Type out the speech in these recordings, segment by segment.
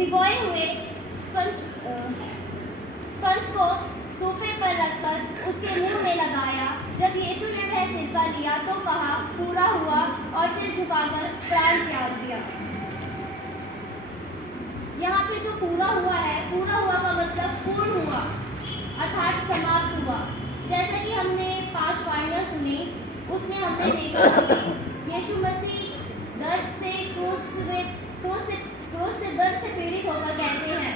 भिगोए हुए sponge sponge को सोफे पर रखकर उसके मुंह में लगाया। जब यीशु ने वह सिरका लिया तो कहा, पूरा हुआ, और सिर झुकाकर प्राण त्याग दिया। यहाँ पे जो पूरा हुआ है, पूरा हुआ का मतलब पूर्ण हुआ, अर्थात समाप्त हुआ। जैसा कि हमने 5 वाणियां सुनी, उसमें हमने देखा कि यीशु मसीह दर्द से क्रूस से दर्द से पीड़ित होकर कहते हैं,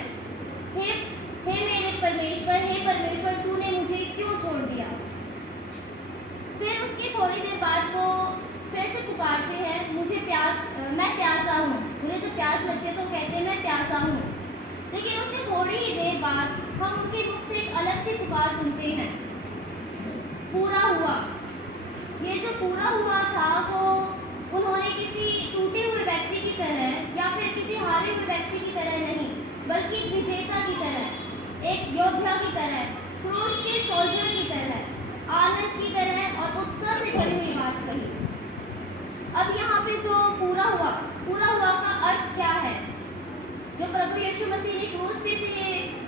हे मेरे परमेश्वर, हे परमेश्वर, तूने मुझे क्यों छोड़ दिया। फिर उसकी थोड़ी देर बाद वो फिर से पुकारते हैं, मैं प्यासा हूँ। उन्हें जब प्यास लगती है तो कहते हैं, मैं प्यासा हूँ। लेकिन उसके थोड़ी ही देर बाद हम उनके मुख से एक अलग सी पुकार सुनते हैं, पूरा हुआ। ये जो पूरा हुआ था वो उन्होंने किसी टूटे हुए व्यक्ति की तरह या फिर किसी हारे हुए व्यक्ति की तरह नहीं, बल्कि एक विजेता की तरह, एक योद्धा की तरह, क्रूस के सोल्जर की तरह, आनंद की तरह और उत्साह से भरी हुई बात कही। अब यहाँ पे जो पूरा हुआ का अर्थ क्या है? जो प्रभु यीशु मसीह ने क्रूस पे से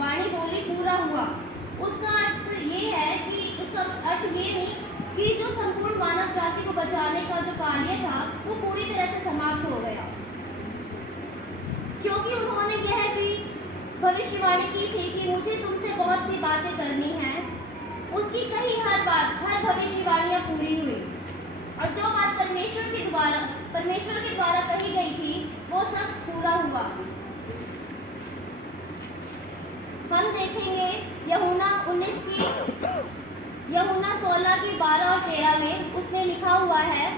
वाणी बोली, पूरा हुआ, उसका अर्थ ये है कि उसका अर्थ ये नहीं कि जो संपूर्ण मानव जाति को बचाने का जो कार्य था वो पूरी तरह से समाप्त हो गया, क्योंकि उन्होंने यह भी भविष्यवाणी की थी कि मुझे तुमसे बहुत सी बातें करनी हैं। उसकी कही हर भविष्यवाणियां पूरी हुई, और जो बात परमेश्वर के द्वारा कही गई थी वो सब पूरा हुआ। हम देखेंगे यूहन्ना 16 की 12 और 13 में, उसमें लिखा हुआ है,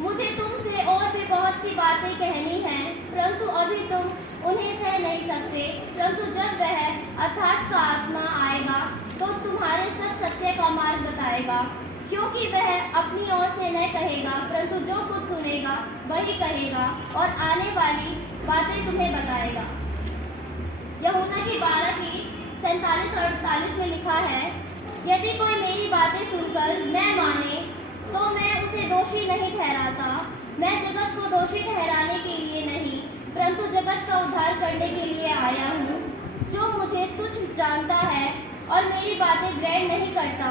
मुझे तुमसे और भी बहुत सी बातें कहनी हैं, परंतु अभी तुम उन्हें सह नहीं सकते। परंतु जब वह अर्थात का आत्मा आएगा तो तुम्हारे सब सत्य का मार्ग बताएगा, क्योंकि वह अपनी ओर से न कहेगा, परंतु जो कुछ सुनेगा वही कहेगा और आने वाली बातें तुम्हें बताएगा। यूहन्ना की 12 की 47 और 48 में लिखा है, यदि कोई मेरी बातें सुनकर न माने तो मैं उसे दोषी नहीं ठहराता। मैं जगत को दोषी ठहराने के लिए नहीं, परंतु जगत का उद्धार करने के लिए आया हूँ। जो मुझे तुच्छ जानता है और मेरी बातें ग्रहण नहीं करता,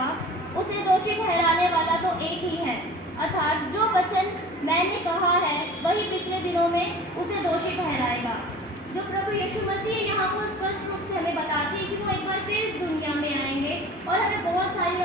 उसे दोषी ठहराने वाला तो एक ही है, अर्थात जो वचन मैंने कहा है वही पिछले दिनों में उसे दोषी ठहराएगा। जो प्रभु यीशु मसीह यहाँ को स्पष्ट रूप से हमें बताते हैं कि वो एक बार फिर इस दुनिया में आएंगे और हमें बहुत सारी